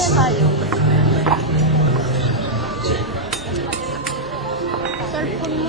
kaya tayo? Cellphone mo.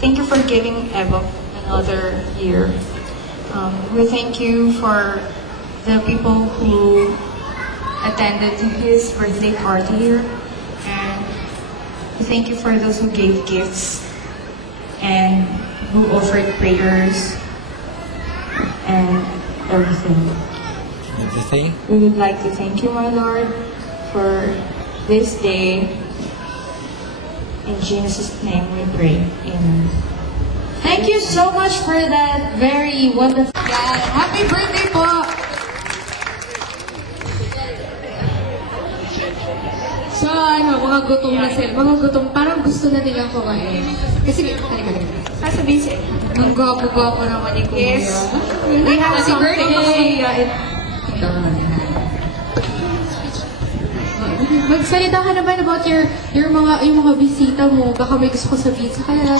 Thank you for giving Evo another year. We thank you for the people who attended his birthday party here, and we thank you for those who gave gifts and who offered prayers and everything. Everything? We would like to thank you, my Lord, for this day. In Jesus' name we pray. Amen. Thank you so much for that very wonderful. Happy birthday po! So, mga gutom na sila. Mga gutom, parang gusto na nilang kumain. Kasi, halika. Sasabihin siya. Ang gwapo-gwapo naman ni Kuya. Yes. We have Happy something. birthday! Magsalita ka naman about yung mga bisita mo. Baka may gusto ko sabihin sa kanila.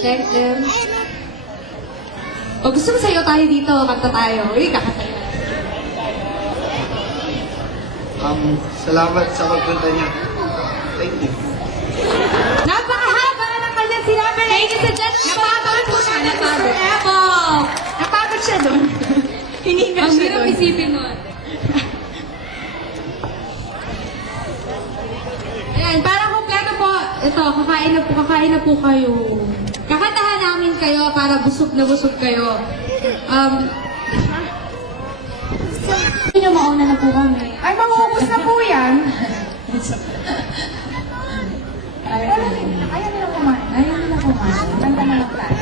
Thank them. O gusto mo sa'yo tayo dito, kanta tayo. Uy, kakanta tayo. Salamat sa pagpunta niya. Thank you. Napakahaba ng kanyang sinabi. Ladies and gentlemen, napagod po siya. Napagod siya doon. Hininga Ang siya hirap doon. isipin nun. Ayan, para kompleto po. Ito, kakain na po kayo. Kakantahan namin kayo para busog na busog kayo. Hindi nyo mauna na po kami. Ay, mangubos na po yan. Ayaw nila kumain. Ganda na lang plan.